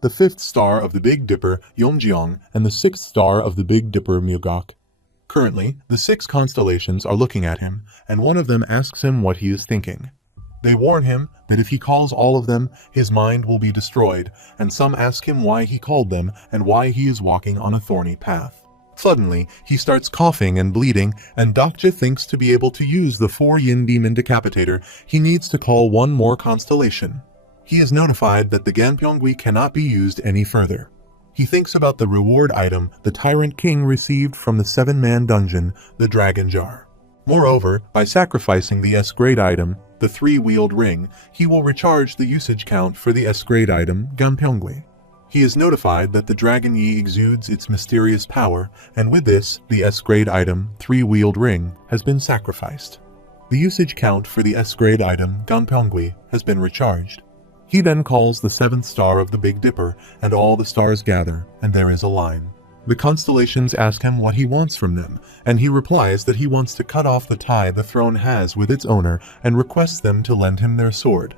the 5th star of the Big Dipper, Yongjeong, and the 6th star of the Big Dipper, Mugok. Currently, the 6 constellations are looking at him, and one of them asks him what he is thinking. They warn him that if he calls all of them, his mind will be destroyed, and some ask him why he called them and why he is walking on a thorny path. Suddenly, he starts coughing and bleeding, and Dokja thinks to be able to use the 4-yin demon decapitator, he needs to call one more constellation. He is notified that the Ganpyeongui cannot be used any further. He thinks about the reward item the Tyrant King received from the 7-man dungeon, the Dragon Jar. Moreover, by sacrificing the S-grade item, the 3-wheeled ring, he will recharge the usage count for the S-grade item, Ganpyeongui. He is notified that the Dragon Yi exudes its mysterious power, and with this, the S-grade item, 3-wheeled ring, has been sacrificed. The usage count for the S-grade item, Ganpyeongui, has been recharged. He then calls the 7th star of the Big Dipper, and all the stars gather, and there is a line. The constellations ask him what he wants from them, and he replies that he wants to cut off the tie the throne has with its owner and requests them to lend him their sword.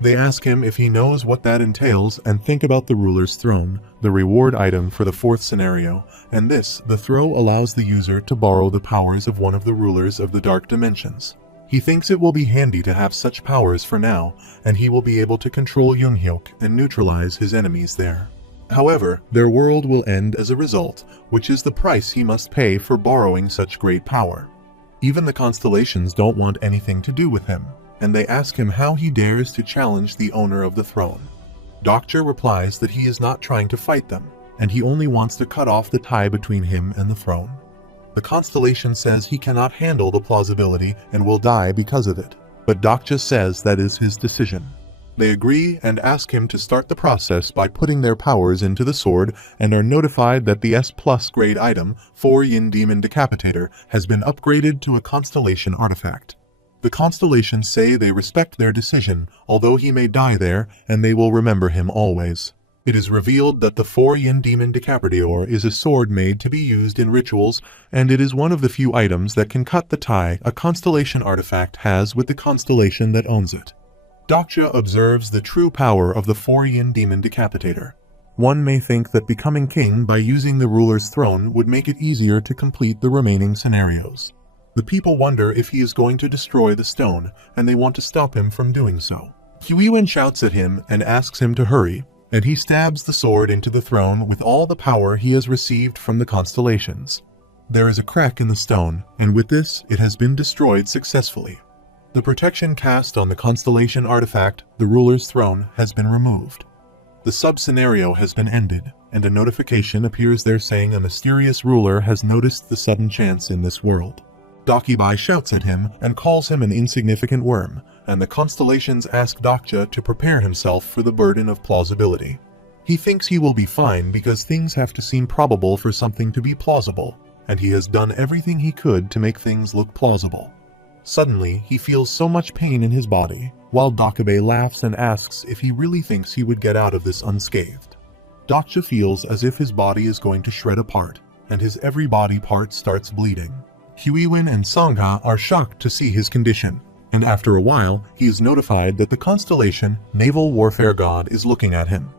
They ask him if he knows what that entails and think about the ruler's throne, the reward item for the 4th scenario, and this, the throw allows the user to borrow the powers of one of the rulers of the Dark Dimensions. He thinks it will be handy to have such powers for now, and he will be able to control Yoonhyuk and neutralize his enemies there. However, their world will end as a result, which is the price he must pay for borrowing such great power. Even the constellations don't want anything to do with him, and they ask him how he dares to challenge the owner of the throne. Dokja replies that he is not trying to fight them, and he only wants to cut off the tie between him and the throne. The constellation says he cannot handle the plausibility and will die because of it, but Dokja says that is his decision. They agree and ask him to start the process by putting their powers into the sword and are notified that the S+ grade item, 4-yin demon decapitator, has been upgraded to a constellation artifact. The constellations say they respect their decision, although he may die there, and they will remember him always. It is revealed that the 4-yin demon decapitator is a sword made to be used in rituals, and it is one of the few items that can cut the tie a constellation artifact has with the constellation that owns it. Dokja observes the true power of the 4-yin demon decapitator. One may think that becoming king by using the ruler's throne would make it easier to complete the remaining scenarios. The people wonder if he is going to destroy the stone, and they want to stop him from doing so. Huiwen shouts at him and asks him to hurry, and he stabs the sword into the throne with all the power he has received from the constellations. There is a crack in the stone, and with this, it has been destroyed successfully. The protection cast on the constellation artifact, the ruler's throne, has been removed. The sub-scenario has been ended, and a notification appears there saying a mysterious ruler has noticed the sudden chance in this world. Dakibai shouts at him and calls him an insignificant worm, and the constellations ask Dokja to prepare himself for the burden of plausibility. He thinks he will be fine because things have to seem probable for something to be plausible, and he has done everything he could to make things look plausible. Suddenly, he feels so much pain in his body, while Dakibai laughs and asks if he really thinks he would get out of this unscathed. Dokja feels as if his body is going to shred apart, and his every body part starts bleeding. Huiwen and Sangha are shocked to see his condition, and after a while, he is notified that the constellation Naval Warfare God is looking at him.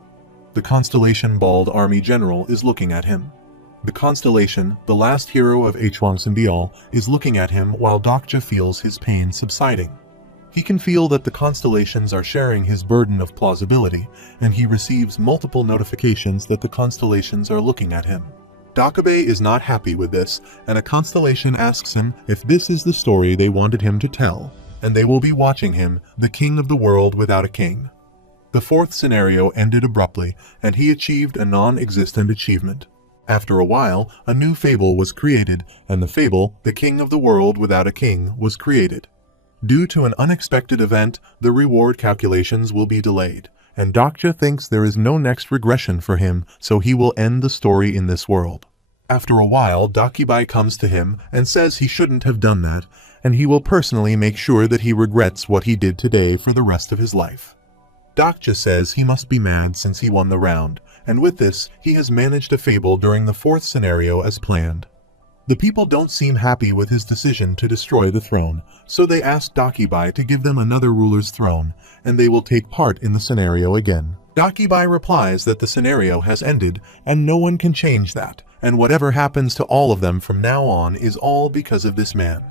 The constellation Bald Army General is looking at him. The constellation, the last hero of Hwang Symbial, is looking at him while Dokja feels his pain subsiding. He can feel that the constellations are sharing his burden of plausibility, and he receives multiple notifications that the constellations are looking at him. Dakibai is not happy with this, and a constellation asks him if this is the story they wanted him to tell, and they will be watching him, the king of the world without a king. The 4th scenario ended abruptly, and he achieved a non-existent achievement. After a while, a new fable was created, and the fable, the king of the world without a king, was created. Due to an unexpected event, the reward calculations will be delayed, and Dokja thinks there is no next regression for him, so he will end the story in this world. After a while, Dakibai comes to him and says he shouldn't have done that, and he will personally make sure that he regrets what he did today for the rest of his life. Dokja says he must be mad since he won the round, and with this, he has managed a fable during the 4th scenario as planned. The people don't seem happy with his decision to destroy the throne, so they ask Dakibai to give them another ruler's throne, and they will take part in the scenario again. Dakibai replies that the scenario has ended and no one can change that, and whatever happens to all of them from now on is all because of this man.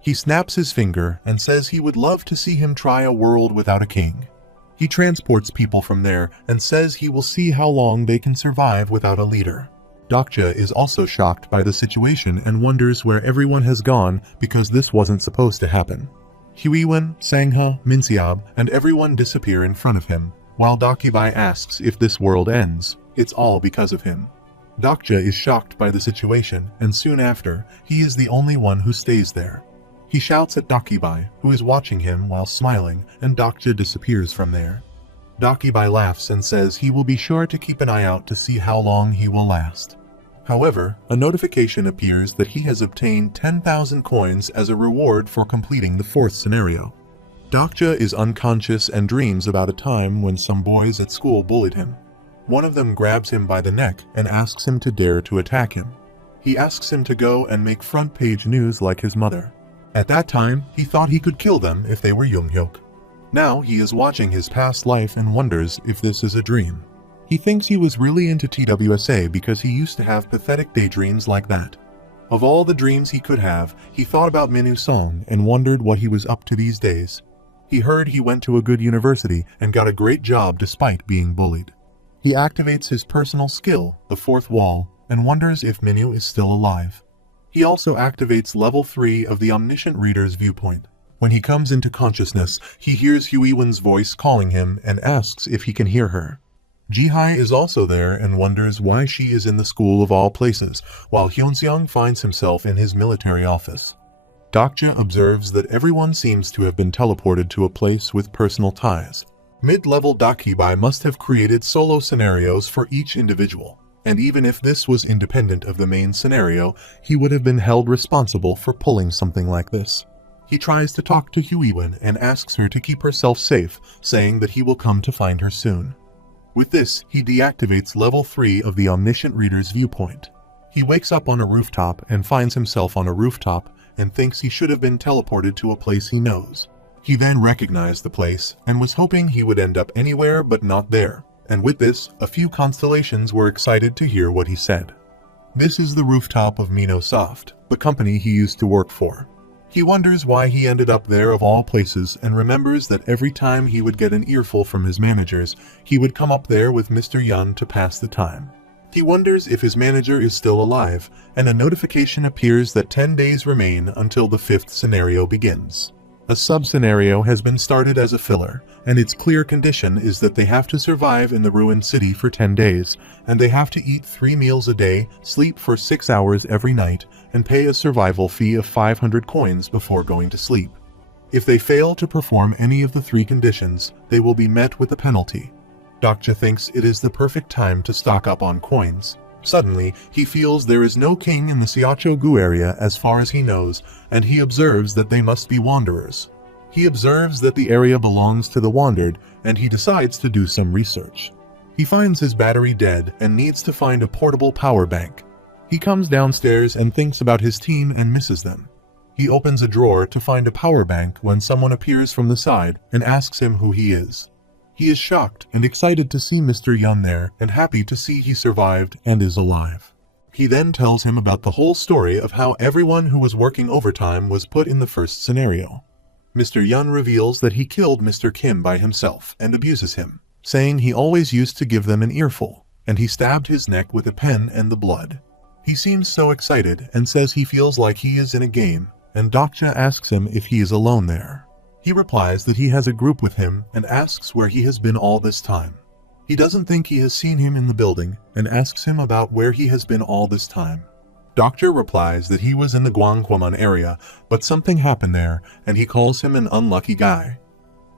He snaps his finger and says he would love to see him try a world without a king. He transports people from there and says he will see how long they can survive without a leader. Dokja is also shocked by the situation and wonders where everyone has gone because this wasn't supposed to happen. Huiwen, Sangha, Minseab, and everyone disappear in front of him, while Dakibai asks if this world ends. It's all because of him. Dokja is shocked by the situation, and soon after, he is the only one who stays there. He shouts at Dakibai, who is watching him while smiling, and Dokja disappears from there. Dakibai laughs and says he will be sure to keep an eye out to see how long he will last. However, a notification appears that he has obtained 10,000 coins as a reward for completing the 4th scenario. Dokja is unconscious and dreams about a time when some boys at school bullied him. One of them grabs him by the neck and asks him to dare to attack him. He asks him to go and make front-page news like his mother. At that time, he thought he could kill them if they were Younghyuk. Now he is watching his past life and wonders if this is a dream. He thinks he was really into TWSA because he used to have pathetic daydreams like that. Of all the dreams he could have, he thought about Minu Song and wondered what he was up to these days. He heard he went to a good university and got a great job despite being bullied. He activates his personal skill, the 4th wall, and wonders if Minu is still alive. He also activates level 3 of the Omniscient Reader's viewpoint. When he comes into consciousness, he hears Huiwen's voice calling him and asks if he can hear her. Jihai is also there and wonders why she is in the school of all places, while Hyunseong finds himself in his military office. Dokja observes that everyone seems to have been teleported to a place with personal ties. Mid-level Dakibai must have created solo scenarios for each individual, and even if this was independent of the main scenario, he would have been held responsible for pulling something like this. He tries to talk to Huiwen and asks her to keep herself safe, saying that he will come to find her soon. With this, he deactivates level 3 of the Omniscient Reader's viewpoint. He wakes up on a rooftop and finds himself on a rooftop and thinks he should have been teleported to a place he knows. He then recognized the place and was hoping he would end up anywhere but not there, and with this, a few constellations were excited to hear what he said. This is the rooftop of Minosoft, the company he used to work for. He wonders why he ended up there of all places and remembers that every time he would get an earful from his managers, he would come up there with Mr. Yun to pass the time. He wonders if his manager is still alive, and a notification appears that 10 days remain until the 5th scenario begins. A sub-scenario has been started as a filler, and its clear condition is that they have to survive in the ruined city for 10 days, and they have to eat 3 meals a day, sleep for 6 hours every night, and pay a survival fee of 500 coins before going to sleep. If they fail to perform any of the 3 conditions, they will be met with a penalty. Dokja thinks it is the perfect time to stock up on coins. Suddenly, he feels there is no king in the Siacho-gu area as far as he knows, and he observes that they must be wanderers. He observes that the area belongs to the wandered, and he decides to do some research. He finds his battery dead and needs to find a portable power bank. He comes downstairs and thinks about his team and misses them. He opens a drawer to find a power bank when someone appears from the side and asks him who he is. He is shocked and excited to see Mr. Yun there and happy to see he survived and is alive. He then tells him about the whole story of how everyone who was working overtime was put in the first scenario. Mr. Yun reveals that he killed Mr. Kim by himself and abuses him, saying he always used to give them an earful, and he stabbed his neck with a pen and the blood. He seems so excited and says he feels like he is in a game, and Dokja asks him if he is alone there. He replies that he has a group with him and asks where he has been all this time. He doesn't think he has seen him in the building and asks him about where he has been all this time. Dokja replies that he was in the Gwanghwamun area, but something happened there and he calls him an unlucky guy.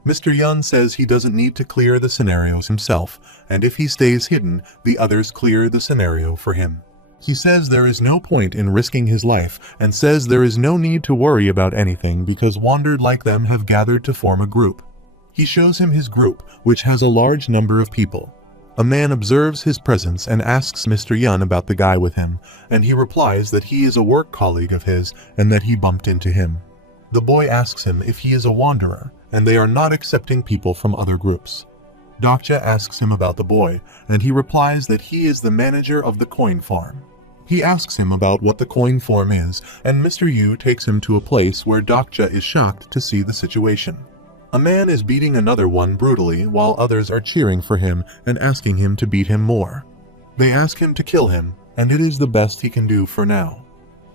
Mr. Yun says he doesn't need to clear the scenarios himself, and if he stays hidden, the others clear the scenario for him. He says there is no point in risking his life and says there is no need to worry about anything because wandered like them have gathered to form a group. He shows him his group, which has a large number of people. A man observes his presence and asks Mr. Yun about the guy with him, and he replies that he is a work colleague of his and that he bumped into him. The boy asks him if he is a wanderer, and they are not accepting people from other groups. Dokja asks him about the boy, and he replies that he is the manager of the coin farm. He asks him about what the coin farm is, and Mr. Yu takes him to a place where Dokja is shocked to see the situation. A man is beating another one brutally while others are cheering for him and asking him to beat him more. They ask him to kill him, and it is the best he can do for now.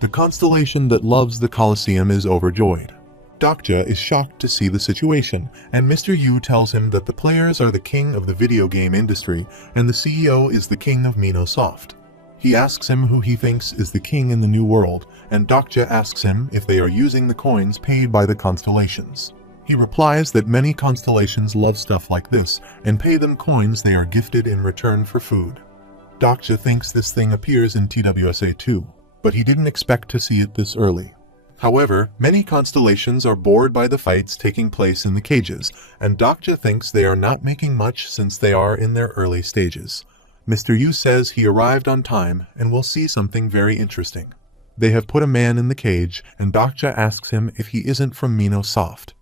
The constellation that loves the Colosseum is overjoyed. Dokja is shocked to see the situation, and Mr. Yu tells him that the players are the king of the video game industry and the CEO is the king of Minosoft. He asks him who he thinks is the king in the new world, and Dokja asks him if they are using the coins paid by the constellations. He replies that many constellations love stuff like this and pay them coins they are gifted in return for food. Dokja thinks this thing appears in TWSA 2, but he didn't expect to see it this early. However, many constellations are bored by the fights taking place in the cages, and Dokja thinks they are not making much since they are in their early stages. Mr. Yu says he arrived on time and will see something very interesting. They have put a man in the cage, and Dokja asks him if he isn't from Minosoft.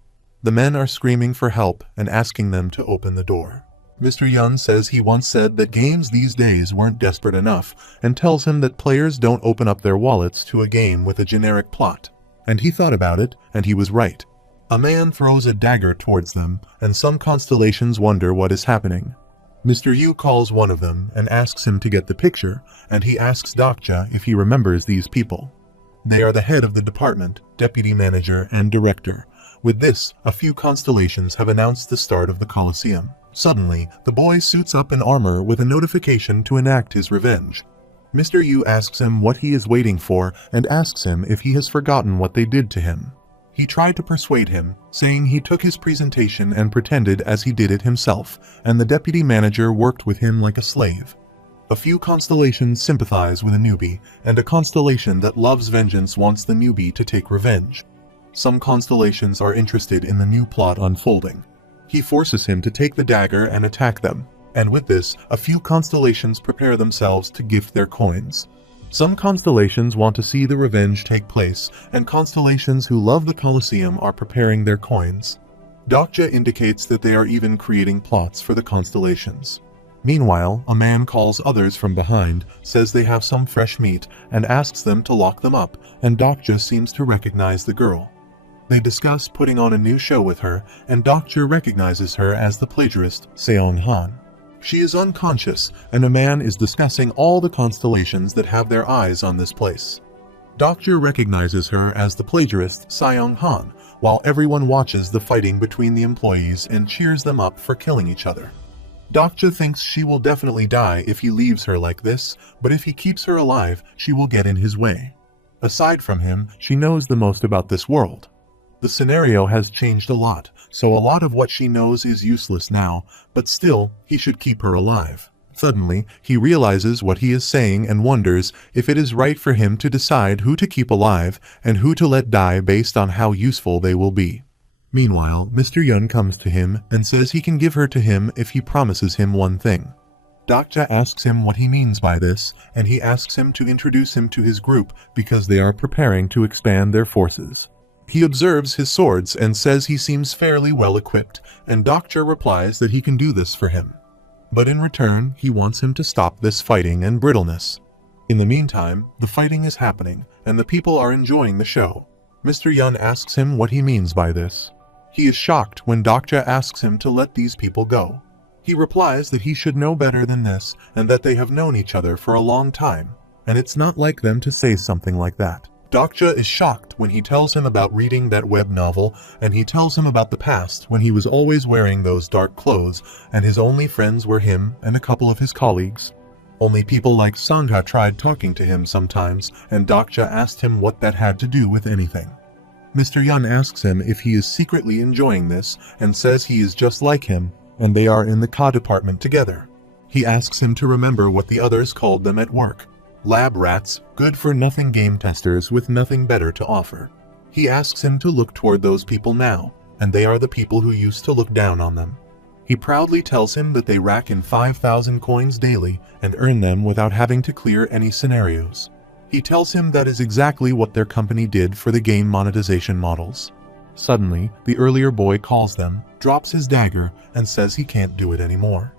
The men are screaming for help and asking them to open the door. Mr. Yun says he once said that games these days weren't desperate enough, and tells him that players don't open up their wallets to a game with a generic plot. And he thought about it, and he was right. A man throws a dagger towards them, and some constellations wonder what is happening. Mr. Yu calls one of them and asks him to get the picture, and he asks Dokja if he remembers these people. They are the head of the department, deputy manager, and director. With this, a few constellations have announced the start of the Colosseum. Suddenly, the boy suits up in armor with a notification to enact his revenge. Mr. Yu asks him what he is waiting for and asks him if he has forgotten what they did to him. He tried to persuade him, saying he took his presentation and pretended as he did it himself, and the deputy manager worked with him like a slave. A few constellations sympathize with a newbie, and a constellation that loves vengeance wants the newbie to take revenge. Some constellations are interested in the new plot unfolding. He forces him to take the dagger and attack them, and with this, a few constellations prepare themselves to gift their coins. Some constellations want to see the revenge take place, and constellations who love the Colosseum are preparing their coins. Dokja indicates that they are even creating plots for the constellations. Meanwhile, a man calls others from behind, says they have some fresh meat, and asks them to lock them up, and Dokja seems to recognize the girl. They discuss putting on a new show with her, and Dokja recognizes her as the plagiarist, Seong Han. She is unconscious, and a man is discussing all the constellations that have their eyes on this place. Dokja recognizes her as the plagiarist, Seong Han, while everyone watches the fighting between the employees and cheers them up for killing each other. Dokja thinks she will definitely die if he leaves her like this, but if he keeps her alive, she will get in his way. Aside from him, she knows the most about this world. The scenario has changed a lot, so a lot of what she knows is useless now, but still, he should keep her alive. Suddenly, he realizes what he is saying and wonders if it is right for him to decide who to keep alive and who to let die based on how useful they will be. Meanwhile, Mr. Yun comes to him and says he can give her to him if he promises him one thing. Dokja asks him what he means by this, and he asks him to introduce him to his group because they are preparing to expand their forces. He observes his swords and says he seems fairly well equipped, and Dokja replies that he can do this for him. But in return, he wants him to stop this fighting and brittleness. In the meantime, the fighting is happening, and the people are enjoying the show. Mr. Yun asks him what he means by this. He is shocked when Dokja asks him to let these people go. He replies that he should know better than this, and that they have known each other for a long time, and it's not like them to say something like that. Dokja is shocked when he tells him about reading that web novel, and he tells him about the past when he was always wearing those dark clothes, and his only friends were him and a couple of his colleagues. Only people like Sangha tried talking to him sometimes, and Dokja asked him what that had to do with anything. Mr. Yun asks him if he is secretly enjoying this, and says he is just like him, and they are in the Ka department together. He asks him to remember what the others called them at work. Lab rats, good-for-nothing game testers with nothing better to offer. He asks him to look toward those people now, and they are the people who used to look down on them. He proudly tells him that they rack in 5,000 coins daily and earn them without having to clear any scenarios. He tells him that is exactly what their company did for the game monetization models. Suddenly, the earlier boy calls them, drops his dagger and says he can't do it anymore.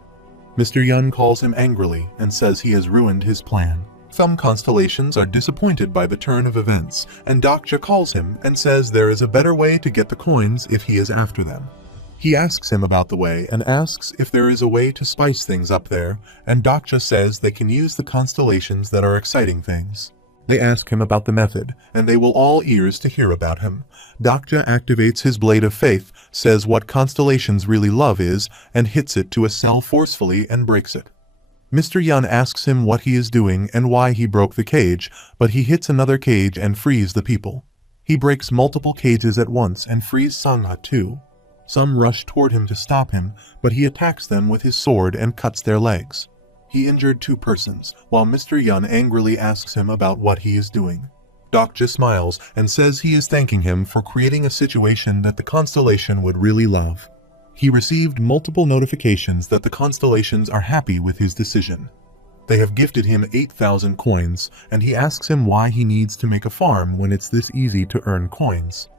Mr. Yun calls him angrily and says he has ruined his plan. Some constellations are disappointed by the turn of events, and Dokja calls him and says there is a better way to get the coins if he is after them. He asks him about the way and asks if there is a way to spice things up there, and Dokja says they can use the constellations that are exciting things. They ask him about the method, and they will all ears to hear about him. Dokja activates his Blade of Faith, says what constellations really love is, and hits it to a cell forcefully and breaks it. Mr. Yun asks him what he is doing and why he broke the cage, but he hits another cage and frees the people. He breaks multiple cages at once and frees Sangha too. Some rush toward him to stop him, but he attacks them with his sword and cuts their legs. He injured 2 persons, while Mr. Yun angrily asks him about what he is doing. Dokja smiles and says he is thanking him for creating a situation that the constellation would really love. He received multiple notifications that the constellations are happy with his decision. They have gifted him 8,000 coins, and he asks him why he needs to make a farm when it's this easy to earn coins.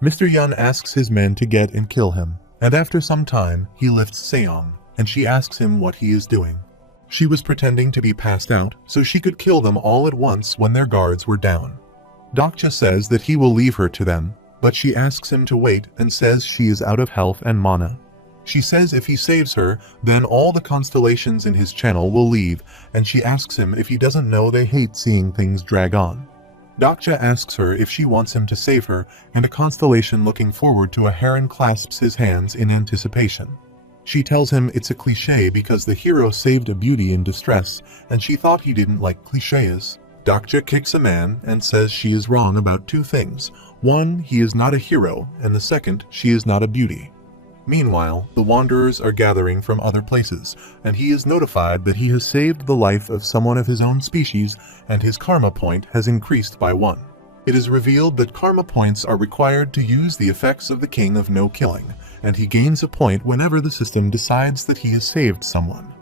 Mr. Yun asks his men to get and kill him, and after some time, he lifts Seong, and she asks him what he is doing. She was pretending to be passed out so she could kill them all at once when their guards were down. Dokja says that he will leave her to them, but she asks him to wait and says she is out of health and mana. She says if he saves her, then all the constellations in his channel will leave, and she asks him if he doesn't know they hate seeing things drag on. Dokja asks her if she wants him to save her, and a constellation looking forward to a heron clasps his hands in anticipation. She tells him it's a cliché because the hero saved a beauty in distress, and she thought he didn't like clichés. Dokja kicks a man and says she is wrong about 2 things. One, he is not a hero, and the second, she is not a beauty. Meanwhile, the wanderers are gathering from other places, and he is notified that he has saved the life of someone of his own species, and his karma point has increased by 1. It is revealed that karma points are required to use the effects of the King of No Killing, and he gains a point whenever the system decides that he has saved someone.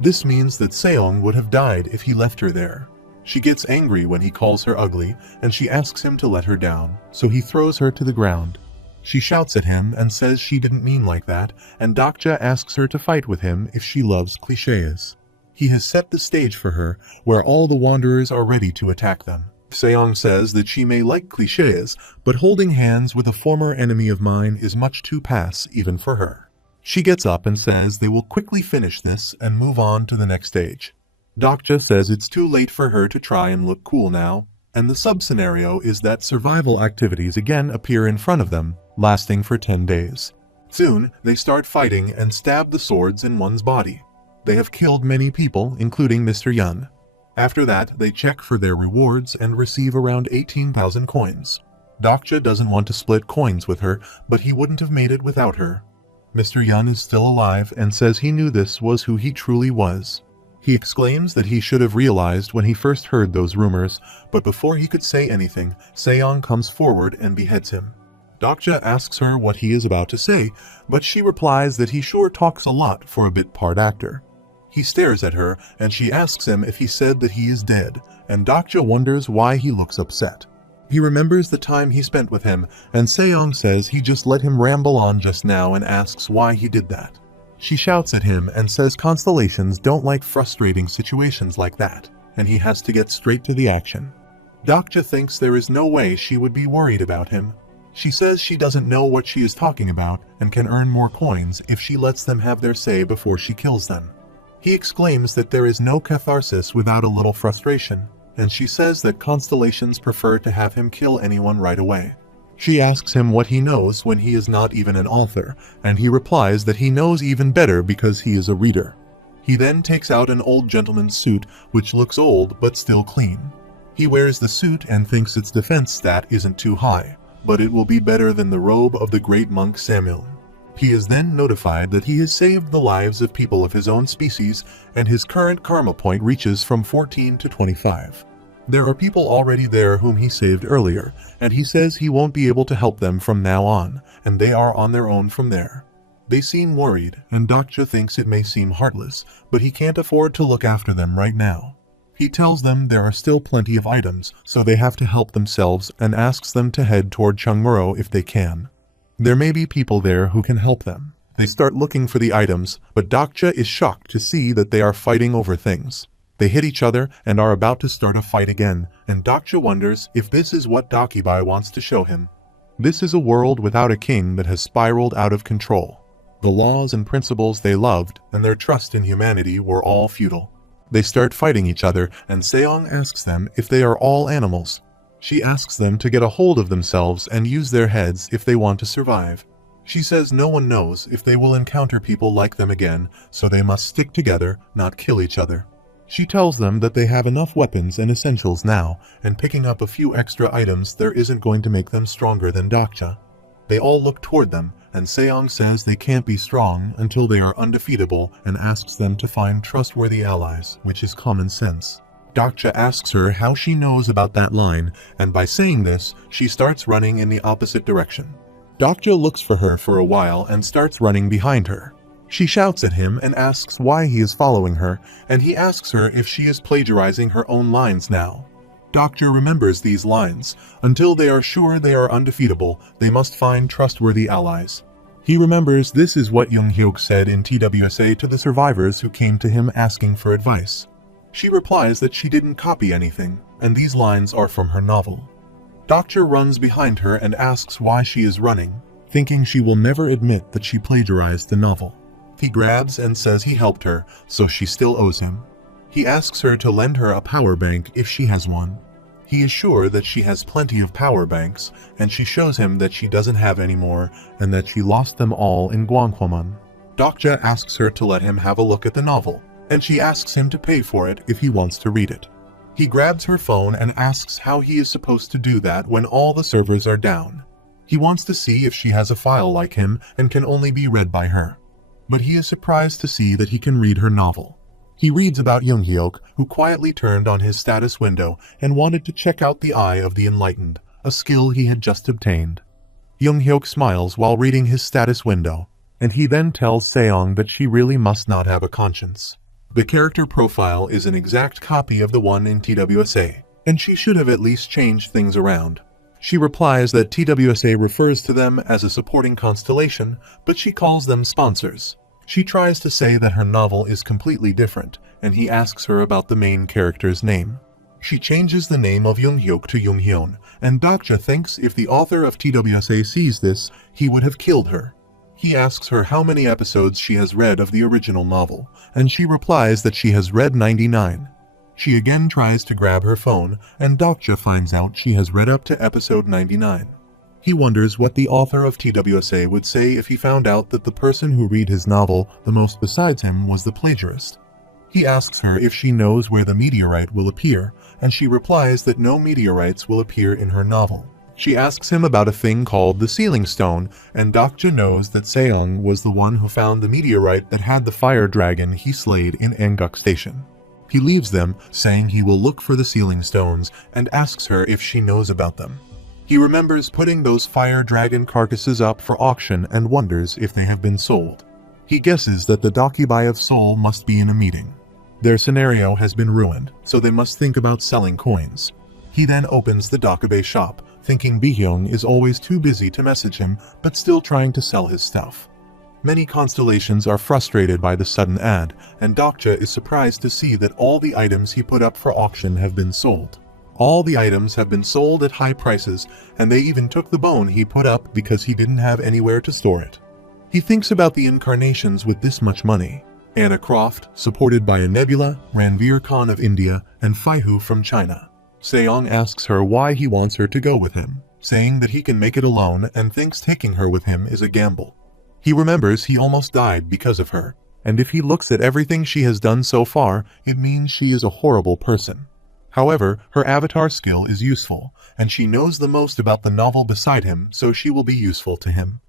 This means that Seong would have died if he left her there. She gets angry when he calls her ugly, and she asks him to let her down, so he throws her to the ground. She shouts at him and says she didn't mean like that, and Dokja asks her to fight with him if she loves clichés. He has set the stage for her, where all the wanderers are ready to attack them. Seong says that she may like clichés, but holding hands with a former enemy of mine is much too pass even for her. She gets up and says they will quickly finish this and move on to the next stage. Dokja says it's too late for her to try and look cool now, and the sub-scenario is that survival activities again appear in front of them, lasting for 10 days. Soon, they start fighting and stab the swords in one's body. They have killed many people, including Mr. Yun. After that, they check for their rewards and receive around 18,000 coins. Dokja doesn't want to split coins with her, but he wouldn't have made it without her. Mr. Yun is still alive and says he knew this was who he truly was. He exclaims that he should have realized when he first heard those rumors, but before he could say anything, Seong comes forward and beheads him. Dokja asks her what he is about to say, but she replies that he sure talks a lot for a bit-part actor. He stares at her, and she asks him if he said that he is dead, and Dokja wonders why he looks upset. He remembers the time he spent with him, and Seong says he just let him ramble on just now and asks why he did that. She shouts at him and says constellations don't like frustrating situations like that, and he has to get straight to the action. Dokja thinks there is no way she would be worried about him. She says she doesn't know what she is talking about and can earn more coins if she lets them have their say before she kills them. He exclaims that there is no catharsis without a little frustration, and she says that constellations prefer to have him kill anyone right away. She asks him what he knows when he is not even an author, and he replies that he knows even better because he is a reader. He then takes out an old gentleman's suit, which looks old but still clean. He wears the suit and thinks its defense stat isn't too high, but it will be better than the robe of the great monk Samuel. He is then notified that he has saved the lives of people of his own species, and his current karma point reaches from 14 to 25. There are people already there whom he saved earlier, and he says he won't be able to help them from now on, and they are on their own from there. They seem worried, and Dokja thinks it may seem heartless, but he can't afford to look after them right now. He tells them there are still plenty of items, so they have to help themselves, and asks them to head toward Chungmuro if they can. There may be people there who can help them. They start looking for the items, but Dokja is shocked to see that they are fighting over things. They hit each other and are about to start a fight again, and Dokja wonders if this is what Dakibai wants to show him. This is a world without a king that has spiraled out of control. The laws and principles they loved and their trust in humanity were all futile. They start fighting each other, and Seong asks them if they are all animals. She asks them to get a hold of themselves and use their heads if they want to survive. She says no one knows if they will encounter people like them again, so they must stick together, not kill each other. She tells them that they have enough weapons and essentials now, and picking up a few extra items there isn't going to make them stronger than Dokja. They all look toward them, and Seong says they can't be strong until they are undefeatable and asks them to find trustworthy allies, which is common sense. Dokja asks her how she knows about that line, and by saying this, she starts running in the opposite direction. Dokja looks for her for a while and starts running behind her. She shouts at him and asks why he is following her, and he asks her if she is plagiarizing her own lines now. Dokja remembers these lines. Until they are sure they are undefeatable, they must find trustworthy allies. He remembers this is what Young Hyuk said in TWSA to the survivors who came to him asking for advice. She replies that she didn't copy anything, and these lines are from her novel. Dokja runs behind her and asks why she is running, thinking she will never admit that she plagiarized the novel. He grabs and says he helped her, so she still owes him. He asks her to lend her a power bank if she has one. He is sure that she has plenty of power banks, and she shows him that she doesn't have any more and that she lost them all in Gwanghwamun. Dokja asks her to let him have a look at the novel, and she asks him to pay for it if he wants to read it. He grabs her phone and asks how he is supposed to do that when all the servers are down. He wants to see if she has a file like him and can only be read by her. But he is surprised to see that he can read her novel. He reads about Younghyuk, who quietly turned on his status window and wanted to check out the Eye of the Enlightened, a skill he had just obtained. Younghyuk smiles while reading his status window, and he then tells Seong that she really must not have a conscience. The character profile is an exact copy of the one in TWSA, and she should have at least changed things around. She replies that TWSA refers to them as a supporting constellation, but she calls them sponsors. She tries to say that her novel is completely different, and he asks her about the main character's name. She changes the name of Younghyuk to Younghyun, and Dokja thinks if the author of TWSA sees this, he would have killed her. He asks her how many episodes she has read of the original novel, and she replies that she has read 99. She again tries to grab her phone, and Dokja finds out she has read up to episode 99. He wonders what the author of TWSA would say if he found out that the person who read his novel the most besides him was the plagiarist. He asks her if she knows where the meteorite will appear, and she replies that no meteorites will appear in her novel. She asks him about a thing called the Sealing Stone, and Dokja knows that Seong was the one who found the meteorite that had the fire dragon he slayed in Anguk Station. He leaves them, saying he will look for the Sealing Stones, and asks her if she knows about them. He remembers putting those fire dragon carcasses up for auction and wonders if they have been sold. He guesses that the Dakibai of Seoul must be in a meeting. Their scenario has been ruined, so they must think about selling coins. He then opens the Dakibai shop, thinking Bihyung is always too busy to message him, but still trying to sell his stuff. Many constellations are frustrated by the sudden ad, and Dokja is surprised to see that all the items he put up for auction have been sold. All the items have been sold at high prices, and they even took the bone he put up because he didn't have anywhere to store it. He thinks about the incarnations with this much money. Anna Croft, supported by a Nebula, Ranveer Khan of India, and Faihu from China. Seong asks her why he wants her to go with him, saying that he can make it alone and thinks taking her with him is a gamble. He remembers he almost died because of her, and if he looks at everything she has done so far, it means she is a horrible person. However, her avatar skill is useful, and she knows the most about the novel beside him, so she will be useful to him.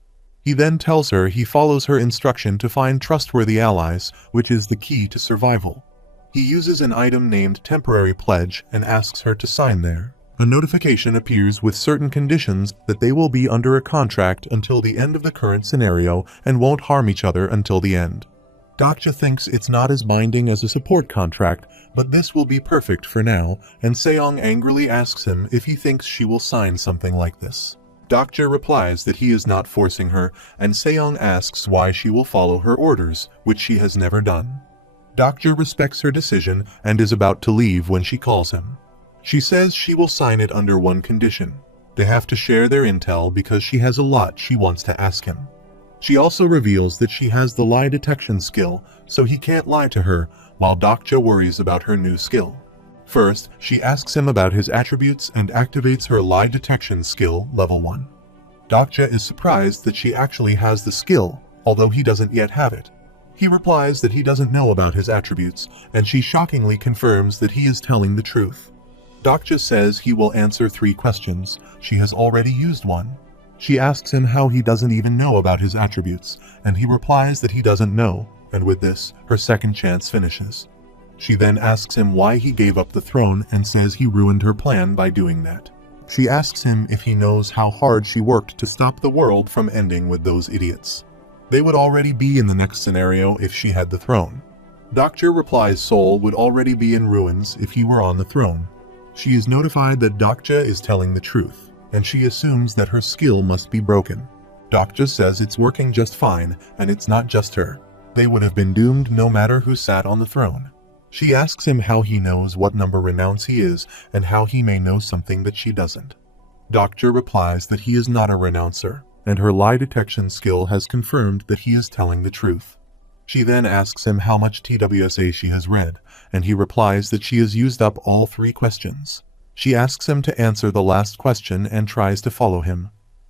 He then tells her he follows her instruction to find trustworthy allies, which is the key to survival. He uses an item named Temporary Pledge and asks her to sign there. A notification appears with certain conditions that they will be under a contract until the end of the current scenario and won't harm each other until the end. Dokja thinks it's not as binding as a support contract, but this will be perfect for now, and Seong angrily asks him if he thinks she will sign something like this. Dokja replies that he is not forcing her, and Seong asks why she will follow her orders, which she has never done. Dokja respects her decision and is about to leave when she calls him. She says she will sign it under one condition. They have to share their intel because she has a lot she wants to ask him. She also reveals that she has the lie detection skill, so he can't lie to her, while Dokja worries about her new skill. First, she asks him about his attributes and activates her lie detection skill, level 1. Dokja is surprised that she actually has the skill, although he doesn't yet have it. He replies that he doesn't know about his attributes, and she shockingly confirms that he is telling the truth. Dokja says he will answer 3 questions. She has already used one. She asks him how he doesn't even know about his attributes, and he replies that he doesn't know, and with this, her second chance finishes. She then asks him why he gave up the throne and says he ruined her plan by doing that. She asks him if he knows how hard she worked to stop the world from ending with those idiots. They would already be in the next scenario if she had the throne. Dokja replies Seoul would already be in ruins if he were on the throne. She is notified that Dokja is telling the truth, and she assumes that her skill must be broken. Dokja says it's working just fine, and it's not just her. They would have been doomed no matter who sat on the throne. She asks him how he knows what number renounce he is, and how he may know something that she doesn't. Dokja replies that he is not a renouncer, and her lie detection skill has confirmed that he is telling the truth. She then asks him how much TWSA she has read, and he replies that she has used up all 3 questions. She asks him to answer the last question and tries to follow him.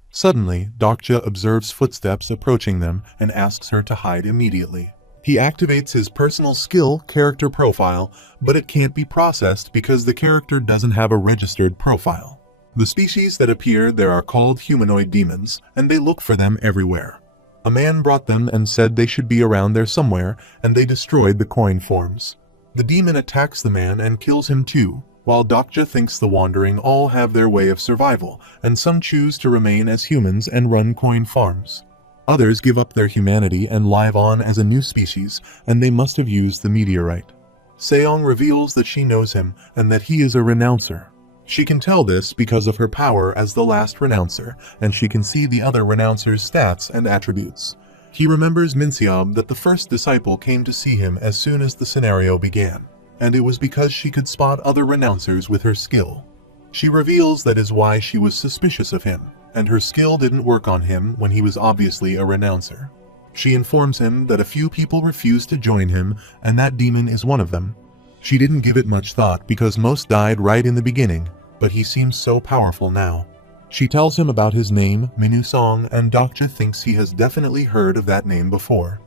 Suddenly, Dokja observes footsteps approaching them and asks her to hide immediately. He activates his personal skill character profile, but it can't be processed because the character doesn't have a registered profile. The species that appear there are called humanoid demons, and they look for them everywhere. A man brought them and said they should be around there somewhere, and they destroyed the coin forms. The demon attacks the man and kills him too, while Dokja thinks the wandering all have their way of survival, and some choose to remain as humans and run coin farms. Others give up their humanity and live on as a new species, and they must have used the meteorite. Seong reveals that she knows him and that he is a renouncer. She can tell this because of her power as the last renouncer, and she can see the other renouncer's stats and attributes. He remembers Minseob that the first disciple came to see him as soon as the scenario began, and it was because she could spot other renouncers with her skill. She reveals that is why she was suspicious of him, and her skill didn't work on him when he was obviously a renouncer. She informs him that a few people refused to join him, and that demon is one of them. She didn't give it much thought because most died right in the beginning, but he seems so powerful now. She tells him about his name, Minusong, and Dokja thinks he has definitely heard of that name before.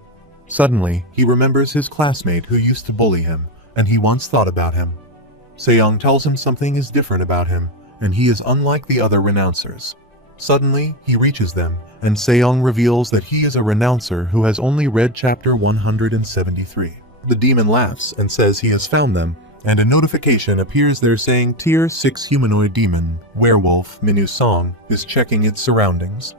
Suddenly, he remembers his classmate who used to bully him, and he once thought about him. Seong tells him something is different about him, and he is unlike the other renouncers. Suddenly, he reaches them, and Seong reveals that he is a renouncer who has only read chapter 173. The demon laughs and says he has found them, and a notification appears there saying Tier 6 humanoid demon, werewolf Minusong, is checking its surroundings.